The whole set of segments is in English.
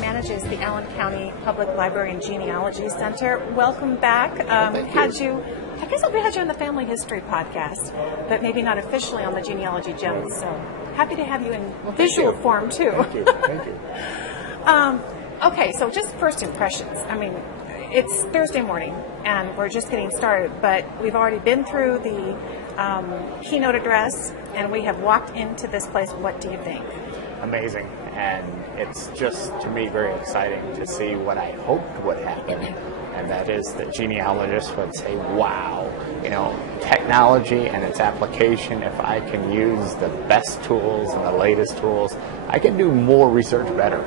manages the Allen County Public Library and Genealogy Center. Welcome back. Thank you. I guess we had you on the Family History podcast, but maybe not officially on the Genealogy Gems. So happy to have you in visual form too. Thank you. Thank you. Okay, so just first impressions. I mean, it's Thursday morning, and we're just getting started, but we've already been through the keynote address, and we have walked into this place. What do you think? Amazing. And it's just, to me, very exciting to see what I hoped would happen. And that is that genealogists would say, wow, technology and its application, if I can use the best tools and the latest tools, I can do more research better.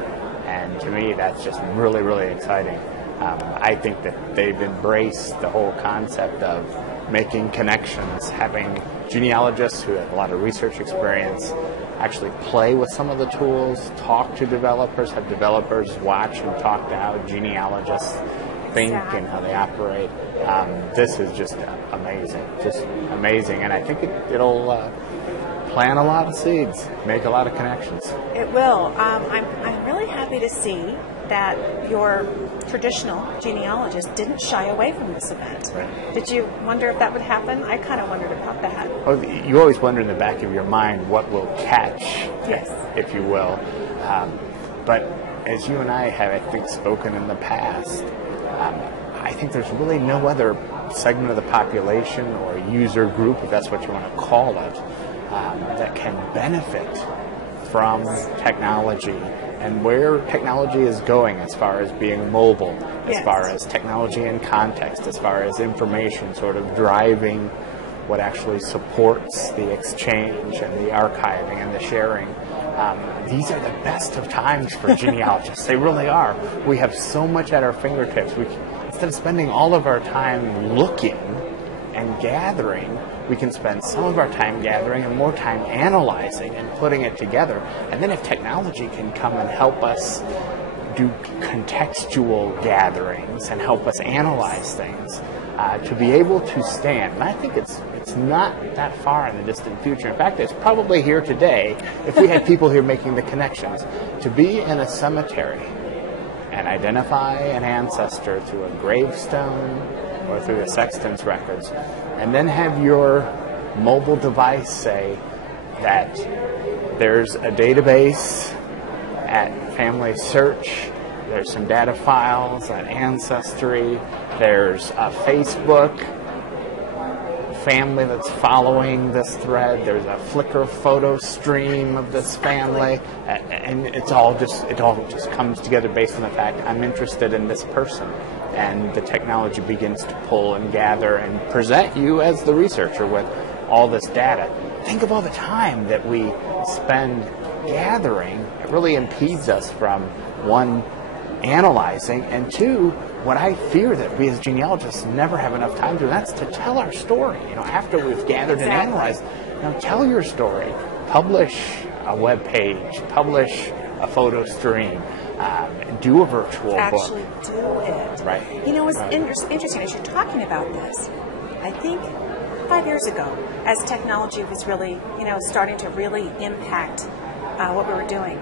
And to me, that's just really, really exciting. I think that they've embraced the whole concept of making connections, having genealogists who have a lot of research experience actually play with some of the tools, talk to developers, have developers watch and talk to how genealogists think and how they operate. This is just amazing, and I think it'll plant a lot of seeds, make a lot of connections. It will. I'm really happy to see that your traditional genealogist didn't shy away from this event. Right. Did you wonder if that would happen? I kind of wondered about that. Oh, you always wonder in the back of your mind what will catch, yes, if you will. But as you and I have, I think, spoken in the past, I think there's really no other segment of the population or user group, if that's what you want to call it, that can benefit from technology and where technology is going as far as being mobile, as far as technology in context, as far as information sort of driving what actually supports the exchange and the archiving and the sharing. These are the best of times for genealogists. They really are. We have so much at our fingertips. Instead of spending all of our time looking and gathering, we can spend some of our time gathering and more time analyzing and putting it together. And then if technology can come and help us do contextual gatherings and help us analyze things, to be able to stand. And I think it's not that far in the distant future. In fact, it's probably here today if we had people here making the connections. To be in a cemetery and identify an ancestor through a gravestone or through the sexton's records, and then have your mobile device say that there's a database at Family Search, there's some data files at Ancestry, there's a Facebook family that's following this thread, there's a Flickr photo stream of this family, and it all just comes together based on the fact I'm interested in this person. And the technology begins to pull and gather and present you as the researcher with all this data. Think of all the time that we spend gathering. It really impedes us from, one, analyzing, and two, what I fear that we as genealogists never have enough time to, and that's to tell our story. After we've gathered and analyzed, tell your story. Publish a web page, publish a photo stream, do a virtual book. Actually do it. Right. It's interesting as you're talking about this. I think 5 years ago, as technology was really, starting to really impact what we were doing,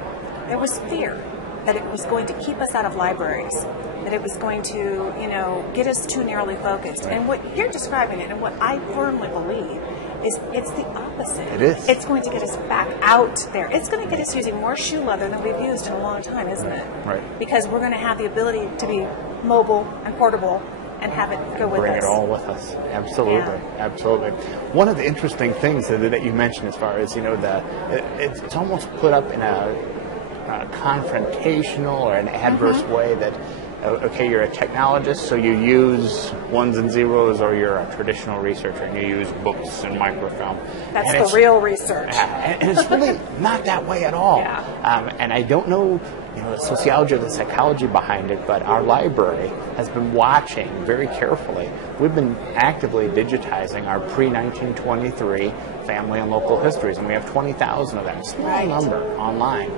there was fear that it was going to keep us out of libraries, that it was going to, get us too narrowly focused. And what you're describing it, and what I firmly believe, is it's the opposite. It is. It's going to get us back out there. It's going to get us using more shoe leather than we've used in a long time, isn't it? Right. Because we're going to have the ability to be mobile and portable and have it go with us. Bring it all with us. Absolutely. Absolutely. One of the interesting things that you mentioned as far as, it's almost put up in a confrontational or an adverse way that, okay, you're a technologist, so you use ones and zeros, or you're a traditional researcher and you use books and microfilm. That's the real research. And it's really not that way at all. Yeah. And I don't know, the sociology or the psychology behind it, but our library has been watching very carefully. We've been actively digitizing our pre-1923 family and local histories, and we have 20,000 of them, small number, online.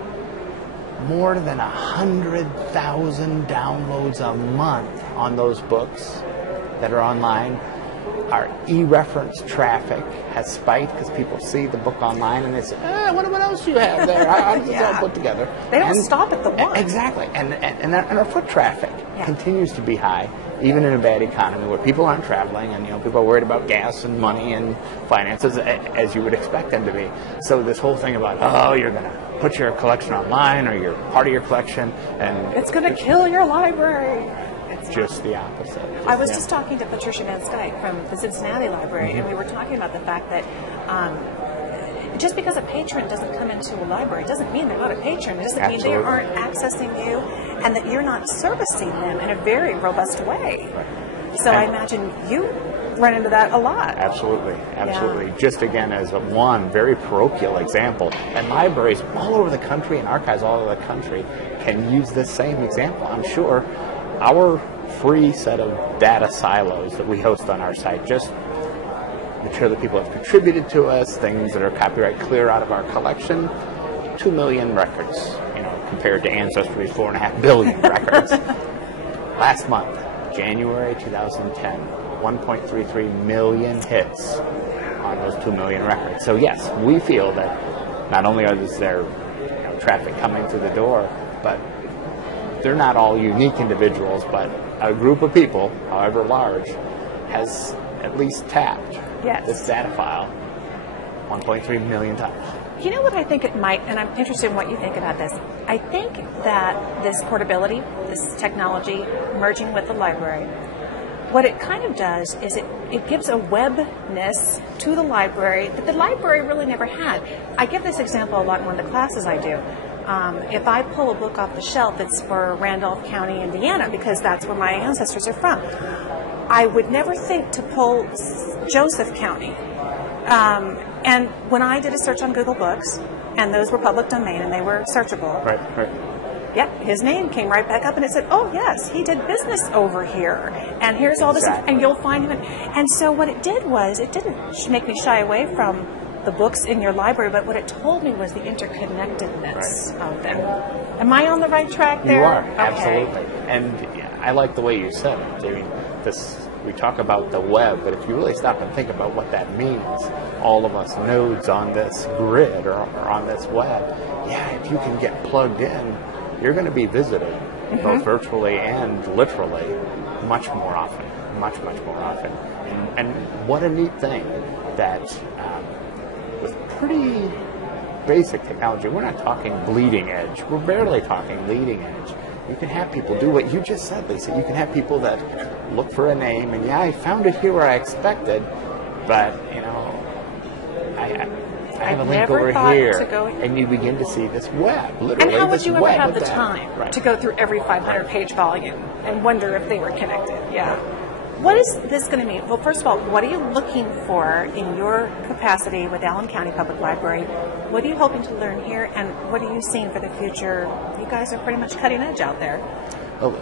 More than 100,000 downloads a month on those books that are online. Our e-reference traffic has spiked because people see the book online and they say, what else do you have there? How does this all put together? They don't stop at the one. Exactly. And our foot traffic continues to be high, even in a bad economy where people aren't traveling and people are worried about gas and money and finances as you would expect them to be. So this whole thing about, you're going to put your collection online or you're part of your collection and it's going to kill your library. Just the opposite. I was just talking to Patricia Van Skyke from the Cincinnati Library, and we were talking about the fact that just because a patron doesn't come into a library doesn't mean they're not a patron. It doesn't mean they aren't accessing you and that you're not servicing them in a very robust way. Right. So I imagine you run into that a lot. Absolutely. Yeah. Just again as one very parochial example, and libraries all over the country and archives all over the country can use this same example. I'm sure our free set of data silos that we host on our site, just material that people have contributed to us, things that are copyright clear out of our collection, 2 million records, compared to Ancestry's 4.5 billion records. Last month, January 2010, 1.33 million hits on those 2 million records. So yes, we feel that not only is there traffic coming through the door, but they're not all unique individuals, but a group of people, however large, has at least tapped this data file 1.3 million times. You know what I think it might, and I'm interested in what you think about this. I think that this portability, this technology merging with the library, what it kind of does is it gives a webness to the library that the library really never had. I give this example a lot in one of the classes I do. If I pull a book off the shelf, it's for Randolph County, Indiana, because that's where my ancestors are from. I would never think to pull Joseph County. And when I did a search on Google Books, and those were public domain and they were searchable, right. Yep, his name came right back up and it said, oh yes, he did business over here. And here's all this, and you'll find him. And so what it did was, it didn't make me shy away from the books in your library, but what it told me was the interconnectedness of them. Am I on the right track there? You are, absolutely. And I like the way you said it. I mean, we talk about the web, but if you really stop and think about what that means, all of us nodes on this grid or on this web, if you can get plugged in, you're going to be visited, both virtually and literally, much more often, much more often. And what a neat thing that with pretty basic technology, we're not talking bleeding edge, we're barely talking leading edge. You can have people do what you just said, Lisa. You can have people that look for a name, and I found it here where I expected, but, I have a link over here, and you begin to see this web, literally. And how would you ever have the time to go through every 500-page volume and wonder if they were connected? Yeah. What is this going to mean? Well, first of all, what are you looking for in your capacity with Allen County Public Library? What are you hoping to learn here, and what are you seeing for the future? You guys are pretty much cutting edge out there. Well,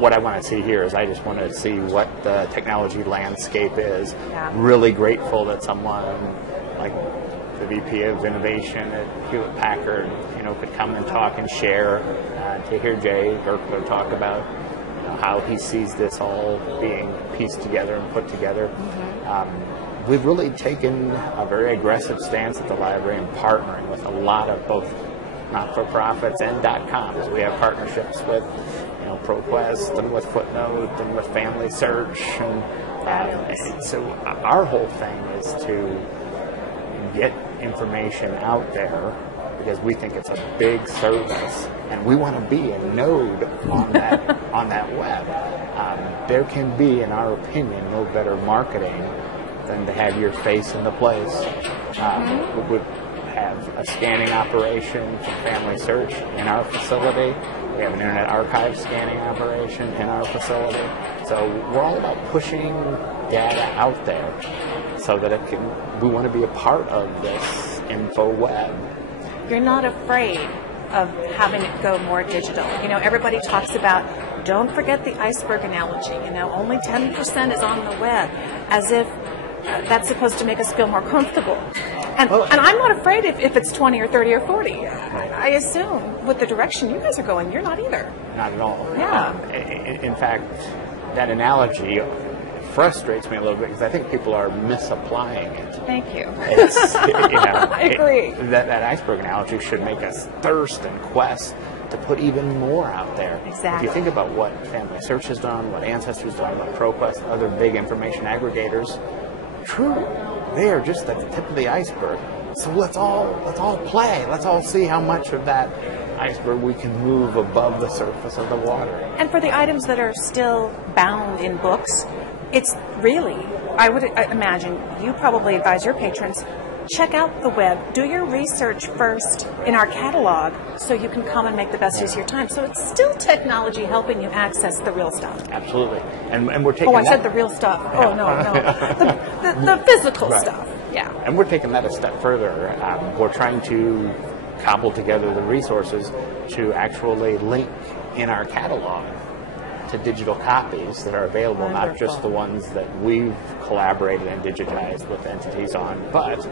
what I want to see here is I just want to see what the technology landscape is. Yeah. Really grateful that someone like the VP of Innovation at Hewlett-Packard, could come and talk and share, to hear Jay Gertler talk about how he sees this all being pieced together and put together. We've really taken a very aggressive stance at the library and partnering with a lot of both not-for-profits and .coms. We have partnerships with ProQuest and with Footnote and with Family Search. And so our whole thing is to get information out there because we think it's a big service, and we want to be a node on that web. There can be, in our opinion, no better marketing than to have your face in the place. We would have a scanning operation for Family Search in our facility. We have an Internet Archive scanning operation in our facility. So we're all about pushing data out there so that we want to be a part of this info web. You're not afraid of having it go more digital. Everybody talks about, don't forget the iceberg analogy. Only 10% is on the web, as if that's supposed to make us feel more comfortable. And I'm not afraid if it's 20 or 30 or 40. I assume with the direction you guys are going, you're not either. Not at all. Yeah. In fact, that analogy frustrates me a little bit because I think people are misapplying it. Thank you. I agree. That iceberg analogy should make us thirst and quest to put even more out there. Exactly. If you think about what Family Search has done, what Ancestry's done, what ProQuest, other big information aggregators, true, they are just at the tip of the iceberg. So let's all play. Let's all see how much of that iceberg we can move above the surface of the water. And for the items that are still bound in books, it's really, I would imagine, you probably advise your patrons, check out the web, do your research first in our catalog so you can come and make the best use of your time. So it's still technology helping you access the real stuff. Absolutely. And we're taking said the real stuff. Oh, no. The physical stuff. Yeah. And we're taking that a step further. We're trying to cobble together the resources to actually link in our catalog to digital copies that are available, Wonderful. not just the ones that we've collaborated and digitized with entities on, but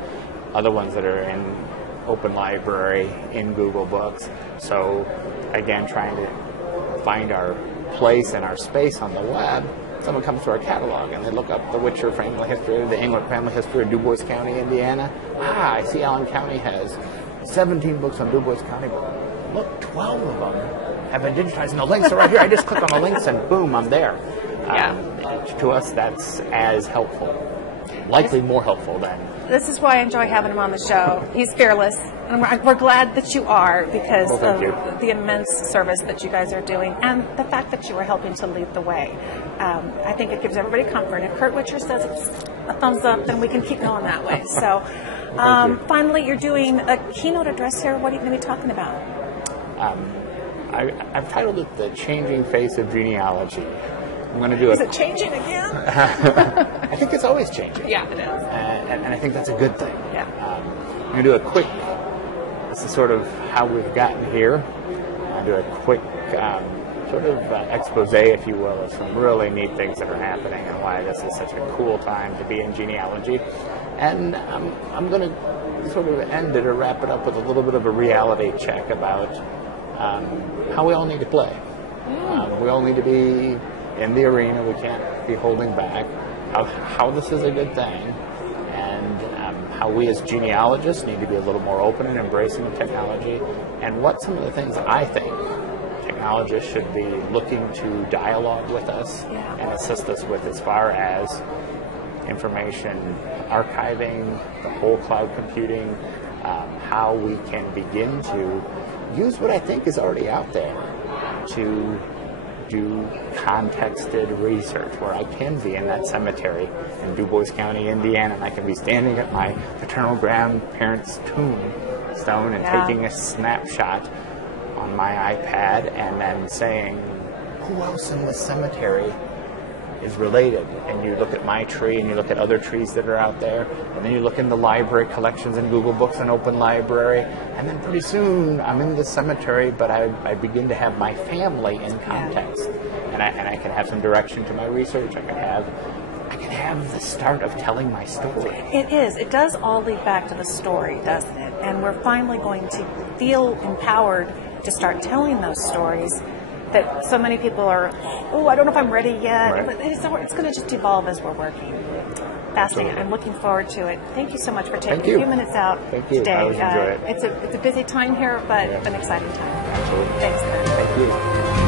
other ones that are in Open Library, in Google Books. So again, trying to find our place and our space on the web. Someone comes to our catalog and they look up the Witcher family history, the England family history of Du Bois County, Indiana. I see Allen County has 17 books on Du Bois County, but look, 12 of them have been digitized, and the links are right here. I just click on the links and boom, I'm there. To us, that's as helpful, likely more helpful than. This is why I enjoy having him on the show. He's fearless, and we're glad that you are because of the immense service that you guys are doing and the fact that you are helping to lead the way. I think it gives everybody comfort. And if Curt Witcher says it's a thumbs up, then we can keep going that way. So finally, you're doing a keynote address here. What are you going to be talking about? I've titled it The Changing Face of Genealogy. I'm going to do Is it changing again? I think it's always changing. Yeah, it is. And I think that's a good thing. Yeah. I'm going to do a quick, this is sort of how we've gotten here. I'll do a quick sort of expose, if you will, of some really neat things that are happening and why this is such a cool time to be in genealogy. And I'm going to sort of end it or wrap it up with a little bit of a reality check about how we all need to play. We all need to be in the arena. We can't be holding back. How this is a good thing, and how we as genealogists need to be a little more open and embracing of technology, and what some of the things I think technologists should be looking to dialogue with us and assist us with as far as information archiving, the whole cloud computing, how we can begin to use what I think is already out there to do contexted research, where I can be in that cemetery in Du Bois County, Indiana, and I can be standing at my paternal grandparents' tombstone and taking a snapshot on my iPad and then saying, who else in this cemetery is related? And you look at my tree and you look at other trees that are out there, and then you look in the library collections in Google Books and Open Library, and then pretty soon I'm in the cemetery, but I begin to have my family in context, and I can have some direction to my research. I can have the start of telling my story. It is. It does all lead back to the story, doesn't it? And we're finally going to feel empowered to start telling those stories that so many people are, I don't know if I'm ready yet. Right. But it's going to just evolve as we're working. Fascinating. I'm looking forward to it. Thank you so much for taking a few minutes out today. I always enjoy it. It's a busy time here, but it's an exciting time. Absolutely. Thanks, Curt. Thank you.